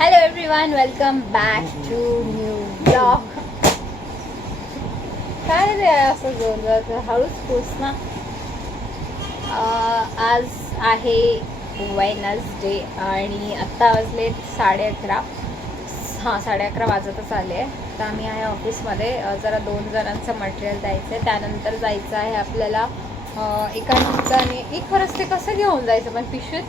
Hello everyone welcome back to new blog काय रे असं जोरदार हळूच पोच ना. आज आहे वेनसडे आणि आत्ता वाजले साडे अकरा. हां साडे अकरा वाजतच आले. आहे तर आम्ही आहे ऑफिसमध्ये. जरा दोन जणांचं मटेरियल द्यायचं आहे त्यानंतर जायचं आहे आपल्याला एका ठिकाणी एक खरंच ते कसं घेऊन जायचं पण पिशवीत?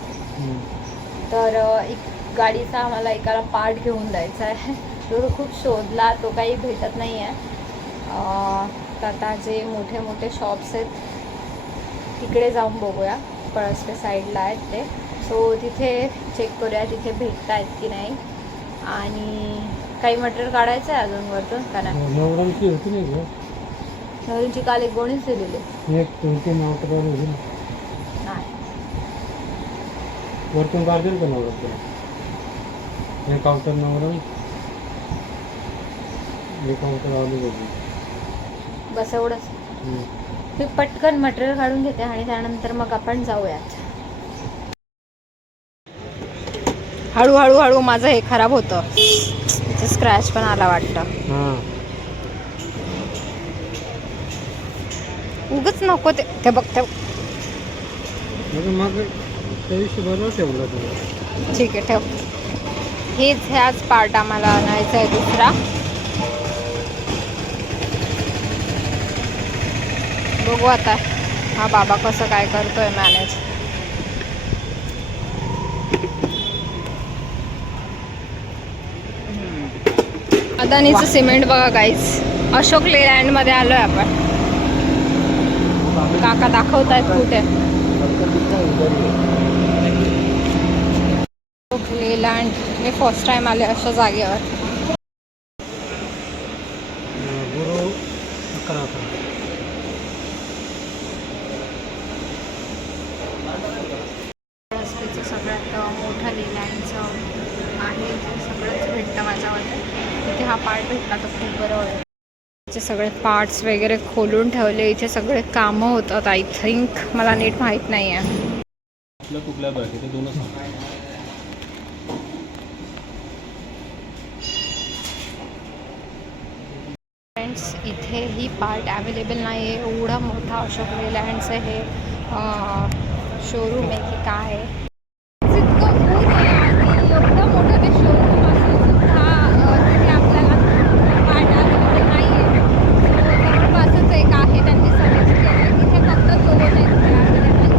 तर एक गाडीचा आम्हाला एकाला पार्ट घेऊन द्यायचा आहे. तो खूप शोधला तो काही भेटत नाही आहे तर आता जे मोठे मोठे शॉप्स आहेत तिकडे जाऊन बघूया. पळसच्या साईडला आहेत ते. सो तिथे चेक करूया तिथे भेटत आहेत की नाही. आणि काही मटेरियल काढायचं आहे अजून वरतून? का नाही? नवरांची काल एक गोणीच दिलेली. एक नाही. वरतून काढतील का नवरात तुला हे काउंटर नवरा हे काउंटर होती बस एवढंच. मी पटकन मटेरियल काढून घेते आणि त्यानंतर मग आपण जाऊयात. हळूहळू हळू माझं हे खराब होतं. स्क्रॅच पण आला वाटतं. हां. उगच नको ते. ते बघ ते ठीक आहे ठेव. हेच ह्याच पार्ट आम्हाला आणायचा आहे दुसरा. बघू आता हा बाबा कसं काय करतोय मॅनेज अदानीचं सिमेंट बघा काहीच अशोक लेलँडमध्ये आलोय आपण. काका दाखवतायत कुठे? अशोक लेलँड मी फर्स्ट टाइम आले अशा जागेवर. गुरु अकरा अकरा. रस्त्याचं सगळ्यात मोठं लेलँडचं आहे ते सगळंच भेटतं माझ्यामध्ये. इथे हा पार्ट भेटला तर खूप बरं होईल त्याचे सगळे पार्ट्स वगैरे खोलून ठेवले इथे सगळे कामं होतात आय थिंक मला नीट माहीत नाही आहे कुठल्या कुठल्या बघ ते दोनच लँड्स इथे ही पार्ट अवेलेबल नाही आहे एवढा मोठा अशोक लेलँडचं हे शोरूम आहे की काय आहे इतकं ऊन आहे आणि एवढं मोठं ते शोरूम असून सुद्धा अ, तिथे आपल्याला पार्ट अवेलेबल नाही आहे जवळपासच एक आहे त्यांनी सजेस्ट केलं तिथे फक्त दोन आहेत अवेलेबल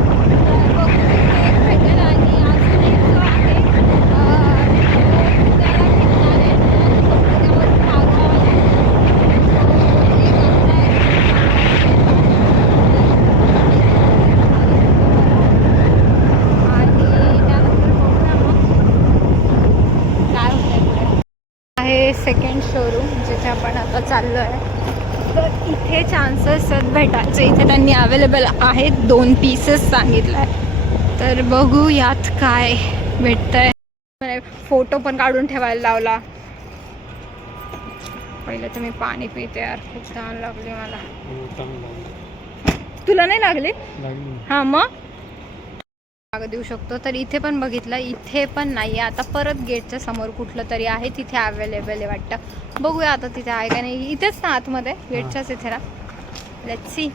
तर बघू तिथे एक भेटेल आणि अजून एक जो आहे अ, तो उद्याला भेटणार आहे तो उद्यावर मागवावा लागेल. आहे सेकंड शोरूम जिथे आपण आता चाललो आहे तर इथे चान्सेस आहेत भेटायचे. इथे त्यांनी अवेलेबल आहेत. दोन पीसेस सांगितलं. आहे तर बघू यात काय भेटतंय. फोटो पण काढून ठेवायला लावला. पहिले तर मी पाणी पिते यार. खूप छान लागली मला. तुला नाही लागले. हां मग? मागं देऊ शकतो. तर इथे पण बघितलं इथे पण नाही आता परत गेटच्या समोर कुठलं तरी आहे तिथे अवेलेबल आहे वाटतं. बघूया आता तिथे आहे का नाही. इथेच ना आतमध्ये गेटच्याच इथे ना. लेट्स सी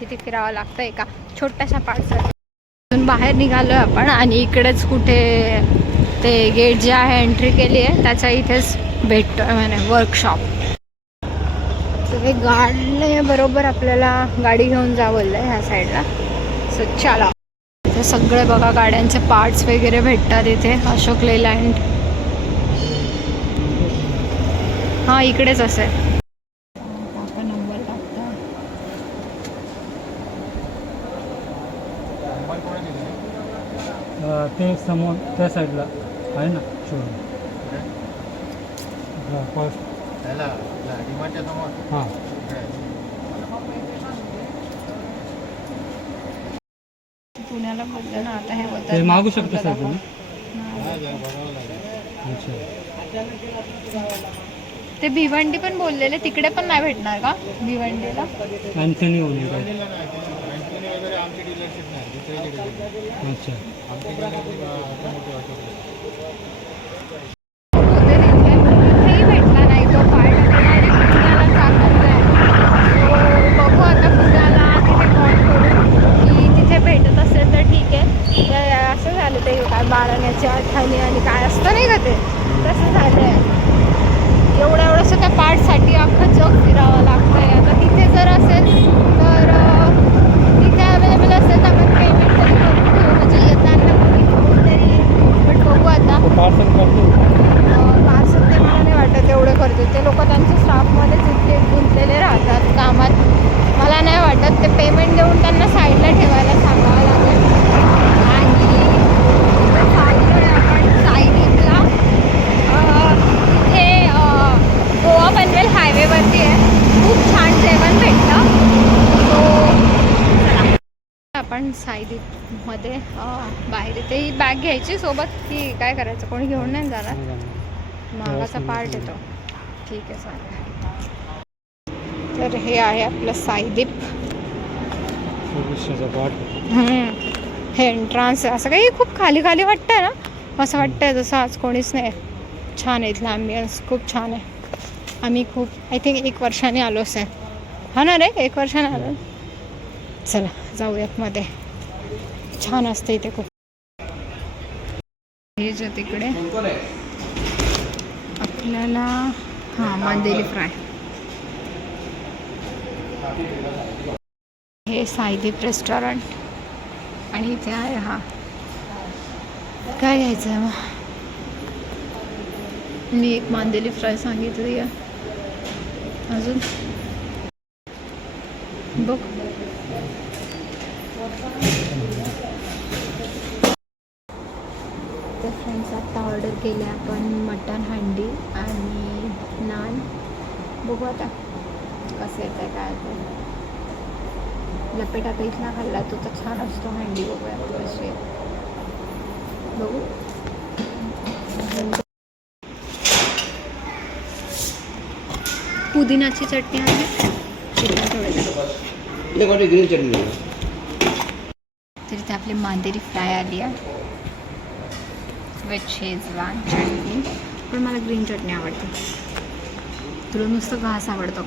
किती फिरावं लागतं एका छोट्याशा पार्टसाठी बाहेर निघालो आपण. आणि इकडेच कुठे ते गेट जे आहे एंट्री केली आहे त्याच्या इथेच भेटतो म्हणजे वर्कशॉप तुम्ही गाडले बरोबर आपल्याला गाडी घेऊन जा बोललं ह्या साईडला सो चला. इथे सगळे बघा गाड्यांचे पार्ट्स वगैरे भेटतात इथे अशोक लेलँड हां इकडेच नंबर टाकता. ते समोर त्या साईडला आहे ना? शोरूम फर्स्ट हां. पुण्याला बोललं ना आता हे ते होतं मागू शकता सर तुम्ही अच्छा ते भिवंडी पण बोललेले तिकडे पण नाही भेटणार का भिवंडीला? अँथनी अच्छा. अं, बाहेर इथे ही बॅग घ्यायची सोबत. की काय करायचं? कोणी घेऊन नाही जाणार. मागाचा पार्ट येतो. ठीक आहे चालेल. तर हे आहे आपलं साईदीप. हे एंट्रान्स असं काही खूप खाली खाली वाटतंय ना? असं वाटतंय जसं आज कोणीच नाही छान आहे इथलं ॲम्बियन्स खूप छान आहे. आम्ही खूप आय थिंक एक वर्षाने आलो असेल हा ना रे एक वर्षाने आलो चला जाऊयात मध्ये. छान असते इथे खूप. हे जे तिकडे. आपल्याला हां मांदेली फ्राय. हे साईदीप रेस्टॉरंट. आणि इथे आहे हा. काय घ्यायचं आहे मग? मी एक मांदेली फ्राय सांगितली आहे. अजून? बघ तर फ्रेंड्स आत्ता ऑर्डर केले आपण मटन हंडी आणि नान. बघू आता कसं येतं आहे काय ते लपेट आता इथला खाल्ला तो तर छान असतो हंडी बघूया आहे. बघू. पुदिनाची चटणी आहे. चिकन थोडं तर इथे आपली मांदेरी फ्राय आली आहे. विथ शेजवान चटणी पण मला ग्रीन चटणी आवडते. तुला नुसतं घास आवडतो?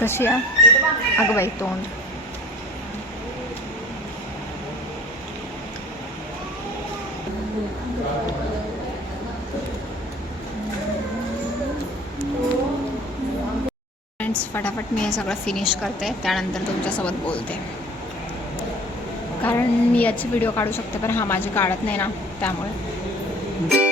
कशी आहे? अगं बाई तोंड. फ्रेंड्स फटाफट मी हे सगळं फिनिश करते त्यानंतर तुमच्यासोबत बोलते. कारण मी याची व्हिडिओ काढू शकते पण हा माझी काढत नाही ना त्यामुळे.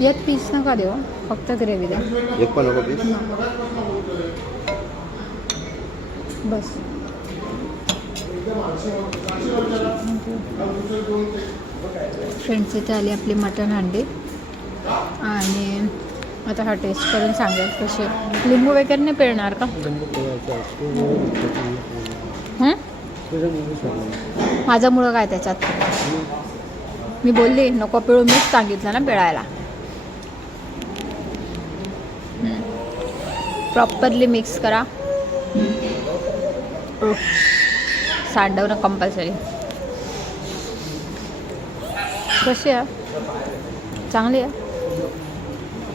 यात पीस नका देऊ फक्त ग्रेव्ही द्या. एक पण नको पीस बस. फ्रेंड्स इथे आली आपली मटण हंडी. आणि आता हा टेस्ट करून सांगेल कसे लिंबू वगैरे नाही पिळणार का? हं? माझं मुळं काय त्याच्यात? मी बोलली नको पिळू मीच सांगितलं ना पिळायला. प्रॉपरली मिक्स करा. सांडवणं कंपल्सरी कशी आहे? चांगली आहे?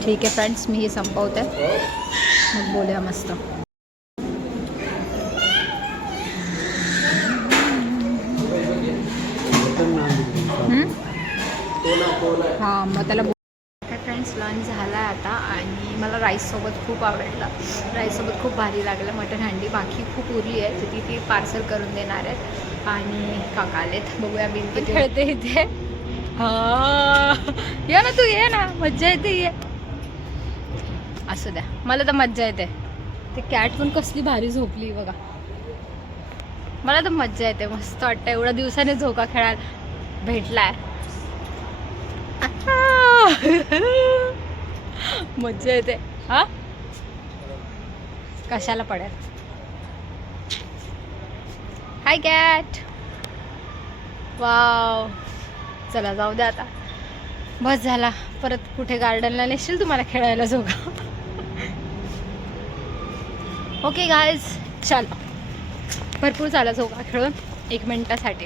ठीक आहे फ्रेंड्स मी ही संपवते. मग बोलूया मस्त. हं? हां मग त्याला फ्रेंड्स लंच झाला आहे आता आणि मला राईससोबत खूप आवडलं. राईससोबत खूप भारी लागलं. मटण हंडी बाकी खूप उरली आहे तर ती ती पार्सल करून देणार आहेत. आणि काका आलेत. बघूया किती. खेळते इथे. हा. ये ना तू ये ना. मज्जा येते ये. असू द्या. मला तर मज्जा येते. ते कॅट पण कसली भारी झोपली बघा. मला तर मज्जा येते. मस्त वाटतं. एवढ्या दिवसाने झोका खेळायला भेटलाय. मज्जा येते. हा? कशाला पडेल? हाय कॅट वाव चला जाऊ द्या आता. बस झाला. परत कुठे गार्डनला नेशील तुम्हाला खेळायला जोगा. ओके गायज चला. भरपूर झाला जोगा खेळून. एक मिनिटासाठी.